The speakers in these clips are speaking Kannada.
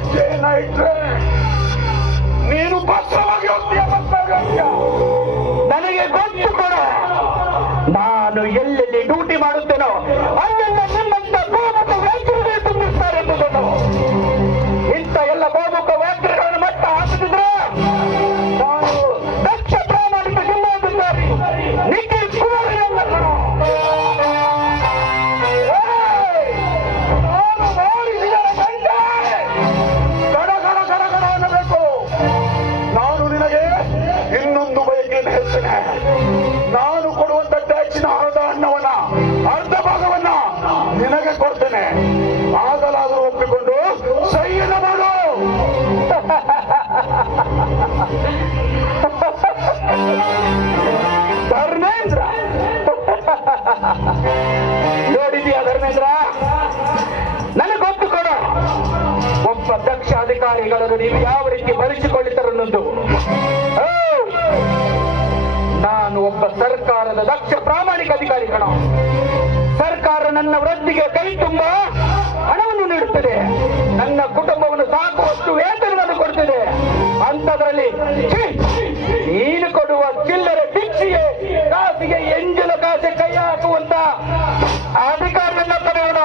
ಹೆಜ್ಜೆಯನ್ನ ಇಟ್ರೆ ನೀನು ಭಸ್ಮವಾಗಿ ಹೋಗ್ತೀಯ ಭಸ್ಮವಾಗಿ ನನಗೆ ಗೊತ್ತು ಕೊಡ. ನಾನು ಎಲ್ಲೆಲ್ಲಿ ಡ್ಯೂಟಿ ಮಾಡುತ್ತೇನೋ ಅಲ್ಲೆಲ್ಲ ನಿಮ್ಮಂತ ಅನ್ನವನ್ನ ಅರ್ಧ ಭಾಗವನ್ನ ನಿನಗೆ ಕೊಡ್ತೇನೆ. ಆಗಲಾದರೂ ಒಪ್ಪಿಕೊಂಡು ಸೈಯನ ಮಾಡು ಧರ್ಮೇಂದ್ರ. ನೋಡಿದೀಯ ಧರ್ಮೇಂದ್ರ? ನನಗೆ ಗೊತ್ತು ಕೊಡು. ಒಬ್ಬ ದಕ್ಷ ಅಧಿಕಾರಿಗಳನ್ನು ನೀವು ಯಾವ ರೀತಿ ಬಳಸಿಕೊಳ್ಳುತ್ತಾರನ್ನೊಂದು ಓ! ಒಬ್ಬ ಸರ್ಕಾರದ ದಕ್ಷ ಪ್ರಾಮಾಣಿಕ ಅಧಿಕಾರಿ ಕಣ. ಸರ್ಕಾರ ನನ್ನ ವೃತ್ತಿಗೆ ಕೈ ತುಂಬ ಹಣವನ್ನು ನೀಡುತ್ತದೆ. ನನ್ನ ಕುಟುಂಬವನ್ನು ಸಾಕುವಷ್ಟು ವೇತನವನ್ನು ಕೊಡುತ್ತದೆ. ಅಂತದ್ರಲ್ಲಿ! ನೀನು ಕೊಡುವ ಚಿಲ್ಲರೆ ಭಿಕ್ಷಿಗೆ ಕಾಸಿಗೆ ಎಂಜಲ ಕಾಸೆ ಕೈ ಹಾಕುವಂತ ಅಧಿಕಾರವನ್ನು ಪಡೆಯೋಣ.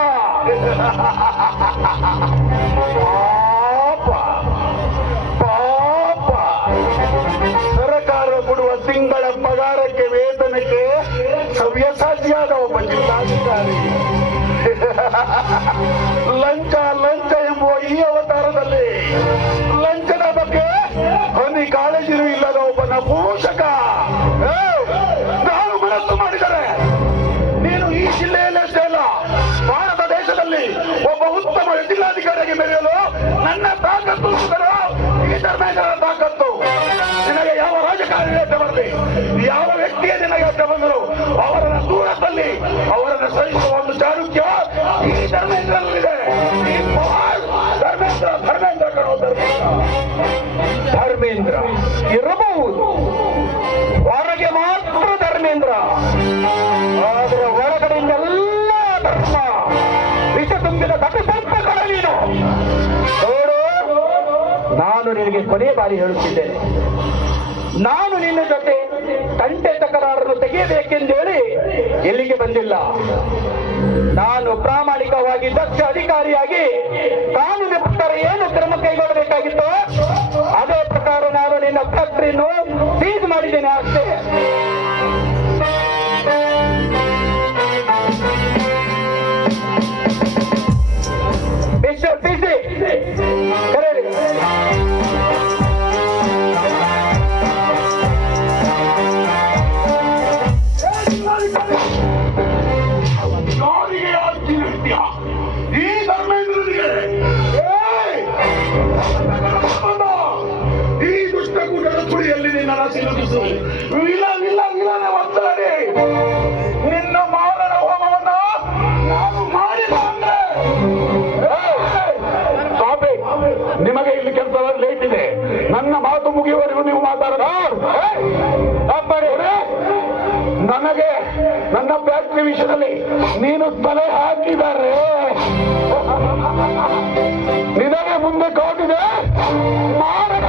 ಸವ್ಯಸಾಚಿಯಾದ ಒಬ್ಬ ಜಿಲ್ಲಾಧಿಕಾರಿ ಲಂಚ ಎಂಬುವ ಈ ಅವತಾರದಲ್ಲಿ ಲಂಚದ ಬಗ್ಗೆ ಹನಿ ಕಾಳಜಿನೂ ಇಲ್ಲದ ಒಬ್ಬ ನಪೂಷಕ ನಾನು ಮನಸ್ಸು ಮಾಡಿದರೆ ನೀನು ಈ ಜಿಲ್ಲೆಯಲ್ಲಿ ಅಷ್ಟೇ ಅಲ್ಲ, ಭಾರತ ದೇಶದಲ್ಲಿ ಒಬ್ಬ ಉತ್ತಮ ಜಿಲ್ಲಾಧಿಕಾರಿಯಾಗಿ ಮೆರೆಯಲು ನನ್ನ ತಾಕತ್ತು ಇಂಟರ್ನ್ಯಾಷನಲ್ ತಾಕತ್ತು. ನಿನಗೆ ಯಾವ ರಾಜಕಾರಣಿ ಅಡ್ಡ ಬರಲಿ ಯಾವ ವ್ಯಕ್ತಿಯ ನಿನಗೆ ಅಡ್ಡ ಬಂದರು ಸಹಿಸುವ ಒಂದು ಚಾರುಕ್ಯ ಈ ಧರ್ಮೇಂದ್ರನಲ್ಲಿದೆ ಈ ಪವಾರ್ ಧರ್ಮೇಂದ್ರ. ಧರ್ಮೇಂದ್ರ ಧರ್ಮೇಂದ್ರ ಇರಬಹುದು. ಹೊರಗೆ ಮಾತ್ರ ಧರ್ಮೇಂದ್ರ. ಆದರೆ ಒಳಗಡೆಯಿಂದ ಎಲ್ಲ ಧರ್ಮ. ವಿಷ ತುಂಬಿದ ಕಣ ನೀನು. ನೋಡು, ನಾನು ನಿನಗೆ ಕೊನೆ ಬಾರಿ ಹೇಳುತ್ತಿದ್ದೇನೆ. ನಾನು ನಿನ್ನ ಜೊತೆ ತಂಟೆ ತಕರಾರನ್ನು ತೆಗೆಯಬೇಕೆಂದೇಳಿ ಎಲ್ಲಿಗೆ ಬಂದಿಲ್ಲ. ನಾನು ಪ್ರಾಮಾಣಿಕವಾಗಿ ದಕ್ಷ ಅಧಿಕಾರಿಯಾಗಿ ಕಾನೂನು ಪ್ರಕಾರ ಏನು ಕ್ರಮ ಕೈಗೊಳ್ಳಬೇಕಾಗಿತ್ತು, ಅದೇ ಪ್ರಕಾರ ನಾನು ನಿನ್ನ ಫ್ಯಾಕ್ಟ್ರಿಯನ್ನು ಸೀಸ್ ಮಾಡಿದ್ದೇನೆ ಅಷ್ಟೇ. ಕುಡಿಯಲ್ಲಿ ನಿನ್ನ ಸಿಲುಕಿಸು ನಿನ್ನ ಮಾರನ ಹೋಮವನ್ನ ನಾನು ಏಯ್! ನಿಮಗೆ ಇಲ್ಲಿ ಕೆಲಸ ಲೇಟ್ ಇದೆ. ನನ್ನ ಮಾತು ಮುಗಿಯುವವರೆಗೂ ನೀವು ಮಾತಾಡೋದು. ನನಗೆ ನನ್ನ ಫ್ಯಾಕ್ಟ್ರಿ ವಿಷಯದಲ್ಲಿ ನೀನು ತಲೆ ಹಾಕಿದ್ದಾರೆ. ನಿನಗೆ ಮುಂದೆ ಕಾಟಿದೆ ಮಾರಣ